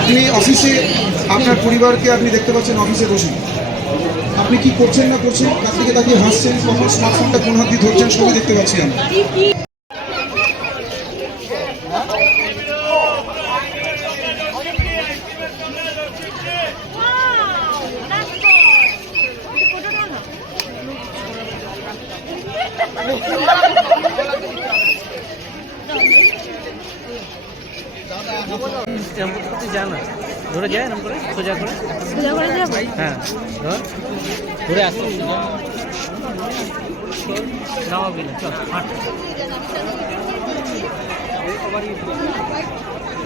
আপনি অফিসে, আপনার পরিবারকে আপনি দেখতে পাচ্ছেন অফিসে বসে। আপনি কি করছেন না করছেন? কাছ থেকে তাকে হাসছেন, কখন স্মার্টফোনটা কোন হাত দিয়ে ধরছেন সবই দেখতে পাচ্ছি আমি। Good. You ধরে যায় এরকম সোজা করে হ্যাঁ ধর ঘুরে আসো হাঁট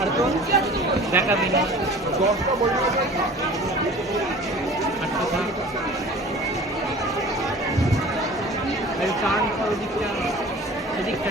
আর তো দেখাবি না এদিকটা